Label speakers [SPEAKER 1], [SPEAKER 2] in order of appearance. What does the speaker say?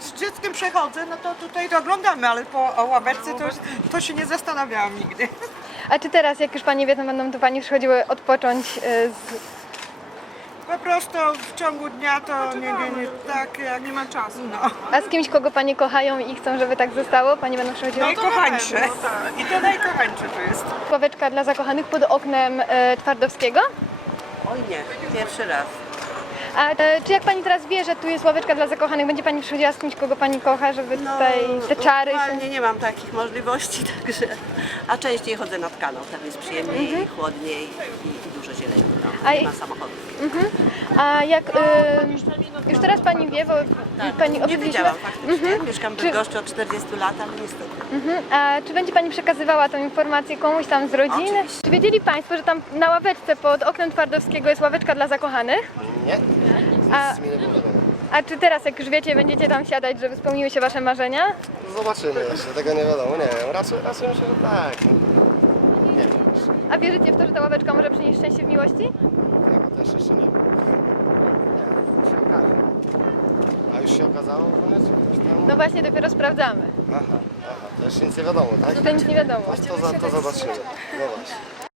[SPEAKER 1] z dzieckiem przechodzę, no to tutaj to oglądamy, ale o ławeczce to się nie zastanawiałam nigdy.
[SPEAKER 2] A czy teraz, jak już Pani wie, to będą tu Pani przychodziły odpocząć
[SPEAKER 1] Po prostu w ciągu dnia to nie tak jak nie ma czasu. No.
[SPEAKER 2] a z kimś, kogo Pani kochają i chcą, żeby tak zostało? Pani będą przychodziły?
[SPEAKER 1] Najkochańsze. I to najkochańsze to jest.
[SPEAKER 2] Ławeczka dla zakochanych pod oknem Twardowskiego?
[SPEAKER 3] Oj nie, pierwszy raz.
[SPEAKER 2] A czy jak Pani teraz wie, że tu jest ławeczka dla zakochanych, będzie Pani przychodziła z kimś, kogo Pani kocha, żeby tutaj te czary się...
[SPEAKER 3] Aktualnie nie mam takich możliwości, także... A częściej chodzę nad Kaną, tam jest przyjemniej, chłodniej i dużo zieleni. No,
[SPEAKER 2] A
[SPEAKER 3] nie
[SPEAKER 2] i-
[SPEAKER 3] ma samochodów.
[SPEAKER 2] A jak już teraz Pani wie, bo Pani
[SPEAKER 3] Nie
[SPEAKER 2] opowiedzieliśmy...
[SPEAKER 3] wiedziałam faktycznie. Mieszkam w Bydgoszczy od 40 lat, ale niestety.
[SPEAKER 2] A czy będzie Pani przekazywała tę informację komuś tam z rodziny?
[SPEAKER 3] Oczywiście.
[SPEAKER 2] Czy wiedzieli Państwo, że tam na ławeczce pod oknem Twardowskiego jest ławeczka dla zakochanych?
[SPEAKER 4] Nie,
[SPEAKER 2] A-
[SPEAKER 4] nic mi nie było wiadomo.
[SPEAKER 2] A czy teraz, jak już wiecie, będziecie tam siadać, żeby spełniły się Wasze marzenia?
[SPEAKER 4] Zobaczymy jeszcze, tego nie wiadomo, nie wiem. Raczej myślę, że tak. No. Nie wiem jeszcze.
[SPEAKER 2] A wierzycie w to, że ta ławeczka może przynieść szczęście w miłości?
[SPEAKER 4] Tego też jeszcze nie wiem. Nie wiem, się okaże. A już się okazało koniec?
[SPEAKER 2] No właśnie, dopiero sprawdzamy.
[SPEAKER 4] Aha, to jeszcze nic nie wiadomo, tak?
[SPEAKER 2] To nic nie wiadomo.
[SPEAKER 4] To zobaczymy. No właśnie.